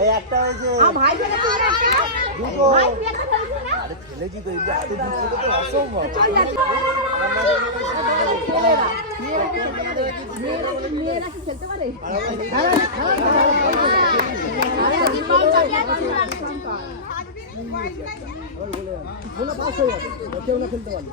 এই একটা হয়েছে ভাই ফেলে দুটো ভাই ফেলে ফেলছে না আরে খেলেছি তো এই যে এত দূর থেকে তো অসম্ভব চল যাচ্ছে ছেলেরা মেয়েরা কি খেলতে পারে খেলা পাস হয়ে যাবে কেউ না খেলতে পারলে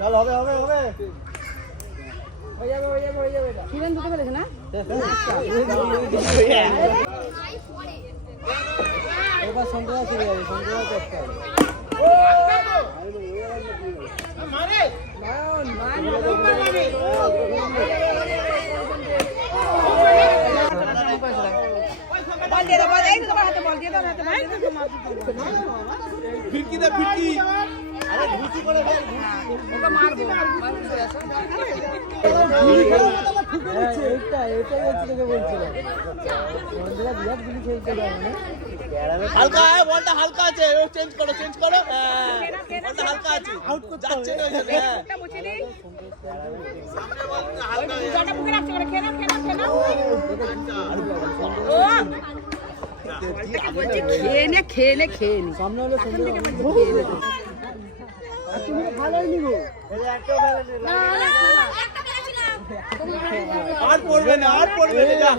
চল হবে হবে হবে হয়ে যাবে কিরণ দুটো ফেলেছে না এবার সন্ধ্যা চলে যাবে সন্ধ্যা করতে হবে হালকা বলটা হালকা আছে চেঞ্জ করো বলটা হালকা আছে আউট করতে যাচ্ছে না খেয়ে নে সামনে হলে তুমি তো ভালোই নিবো আর পড়বে না পড়বে না